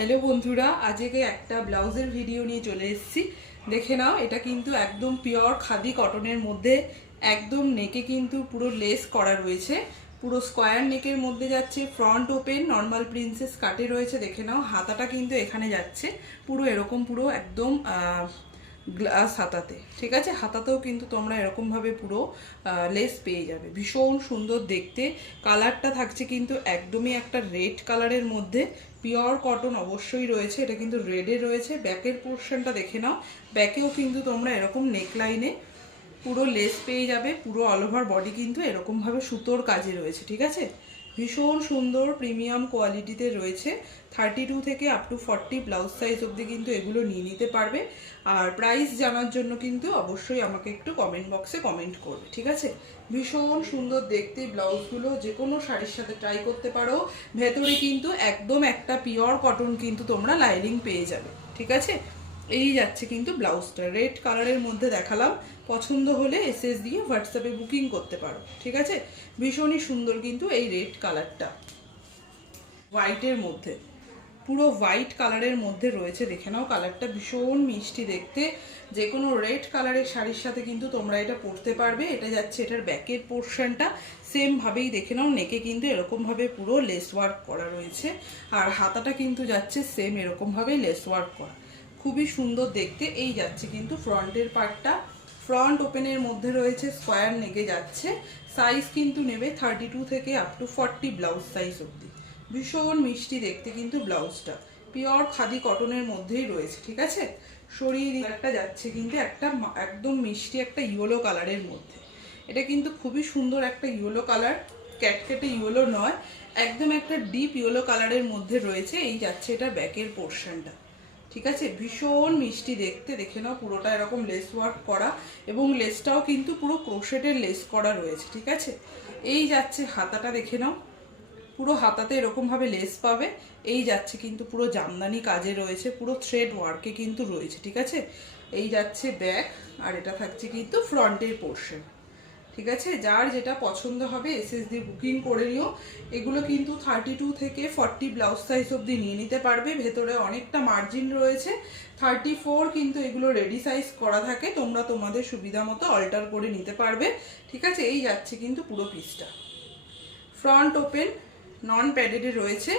Hello বন্ধুরা, আজকে একটা ব্লাউজের ভিডিও নিয়ে চলে এসেছি। দেখে নাও, এটা কিন্তু একদম পিওর খাদি কটনের মধ্যে একদম নেকে কিন্তু পুরো লেস করা রয়েছে। পুরো স্কোয়ার নেকের মধ্যে যাচ্ছে, ফ্রন্ট ওপেন নর্মাল প্রিন্সেস কাটে রয়েছে। দেখে নাও, হাতাটা কিন্তু এখানে যাচ্ছে পুরো এরকম, পুরো একদম গ্লাস হাতাতে। ঠিক আছে, হাতাতেও কিন্তু তোমরা এরকমভাবে পুরো লেস পেয়ে যাবে। ভীষণ সুন্দর দেখতে। কালারটা থাকছে কিন্তু একদমই একটা রেড কালারের মধ্যে, পিওর কটন অবশ্যই রয়েছে। এটা কিন্তু রেডে রয়েছে। ব্যাকের পোর্শনটা দেখে নাও, ব্যাকেও কিন্তু তোমরা এরকম নেকলাইনে পুরো লেস পেয়ে যাবে। পুরো অল ওভার বডি কিন্তু এরকমভাবে সুতোর কাজে রয়েছে। ঠিক আছে, ভীষণ সুন্দর প্রিমিয়াম কোয়ালিটিতে রয়েছে। 32 থেকে আপ টু 40 ব্লাউজ সাইজ অবধি কিন্তু এগুলো নিয়ে নিতে পারবে। আর প্রাইস জানার জন্য কিন্তু অবশ্যই আমাকে একটু কমেন্ট বক্সে কমেন্ট করবে। ঠিক আছে, ভীষণ সুন্দর দেখতে ব্লাউজগুলো, যে কোনো শাড়ির সাথে ট্রাই করতে পারো। ভেতরে কিন্তু একদম একটা পিওর কটন কিন্তু তোমরা লাইনিং পেয়ে যাবে। ঠিক আছে, এই যাচ্ছে কিন্তু ব্লাউজটা রেড কালারের মধ্যে দেখালাম। পছন্দ হলে এসএস দিয়ে হোয়াটসঅ্যাপে বুকিং করতে পারো। ঠিক আছে, ভীষণই সুন্দর কিন্তু এই রেড কালারটা হোয়াইটের মধ্যে, পুরো হোয়াইট কালারের মধ্যে রয়েছে। দেখে নাও, কালারটা ভীষণ মিষ্টি দেখতে। যে কোনো রেড কালারের শাড়ির সাথে কিন্তু তোমরা এটা পরতে পারবে। এটা যাচ্ছে এটার ব্যাকের পোর্শনটা, সেম ভাবেই দেখে নাও, নেকে কিন্তু এরকমভাবে পুরো লেস ওয়ার্ক করা রয়েছে। আর হাতাটা কিন্তু যাচ্ছে সেম এরকমভাবে লেস ওয়ার্ক করা, খুবই সুন্দর দেখতে। এই যাচ্ছে কিন্তু ফ্রন্টের পার্টটা, ফ্রন্ট ওপেনের মধ্যে রয়েছে, স্কোয়ার নেকে যাচ্ছে। সাইজ কিন্তু নেবে 32 থেকে আপ টু 40 ব্লাউজ সাইজ অবধি। ভীষণ মিষ্টি দেখতে কিন্তু ব্লাউজটা, পিওর খাদি কটনের মধ্যেই রয়েছে। ঠিক আছে, শরীর একটা যাচ্ছে কিন্তু একটা একদম মিষ্টি একটা ইয়েলো কালারের মধ্যে। এটা কিন্তু খুবই সুন্দর একটা ইয়েলো কালার, ক্যাটকেটে ইয়েলো নয়, একদম একটা ডিপ ইয়েলো কালারের মধ্যে রয়েছে। এই যাচ্ছে এটা ব্যাকের পোর্শনটা। ঠিক আছে, ভীষণ মিষ্টি দেখতে। দেখে নাও, পুরোটা এরকম লেস ওয়ার্ক করা, এবং লেসটাও কিন্তু পুরো ক্রোশেটের লেস করা রয়েছে। ঠিক আছে, এই যাচ্ছে হাতাটা, দেখে নাও, পুরো হাতাতে এরকমভাবে লেস পাবে। এই যাচ্ছে কিন্তু পুরো জামদানি কাজে রয়েছে, পুরো থ্রেড ওয়ার্কে কিন্তু রয়েছে। ঠিক আছে, এই যাচ্ছে ব্যাক, আর এটা থাকছে কিন্তু ফ্রন্টের পোর্শন। ঠিক আছে, যার যেটা পছন্দ হবে এসএস দিয়ে বুকিং করে নিও। এগুলো কিন্তু 32 থেকে 40 ব্লাউজ সাইজ অবধি নিয়ে নিতে পারবে। ভেতরে অনেকটা মার্জিন রয়েছে। 34 কিন্তু এগুলো রেডি সাইজ করা থাকে, তোমরা তোমাদের সুবিধা মতো অল্টার করে নিতে পারবে। ঠিক আছে, এই যাচ্ছে কিন্তু পুরো পিসটা। ফ্রন্ট ওপেন নন প্যাডেডে রয়েছে,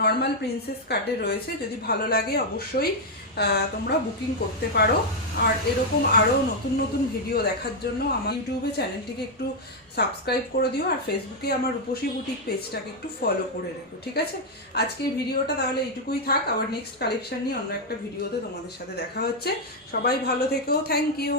নর্মাল প্রিন্সেস কাটে রয়েছে। যদি ভালো লাগে অবশ্যই তোমরা বুকিং করতে পারো। আর এরকম আরও নতুন নতুন ভিডিও দেখার জন্য আমার ইউটিউবে চ্যানেলটিকে একটু সাবস্ক্রাইব করে দিও, আর ফেসবুকে আমার রূপসী বুটিক পেজটাকে একটু ফলো করে রেখো। ঠিক আছে, আজকের ভিডিওটা তাহলে এইটুকুই থাক। আবার নেক্সট কালেকশন নিয়ে অন্য একটা ভিডিওতে তোমাদের সাথে দেখা হচ্ছে। সবাই ভালো থেকো, থ্যাংক ইউ।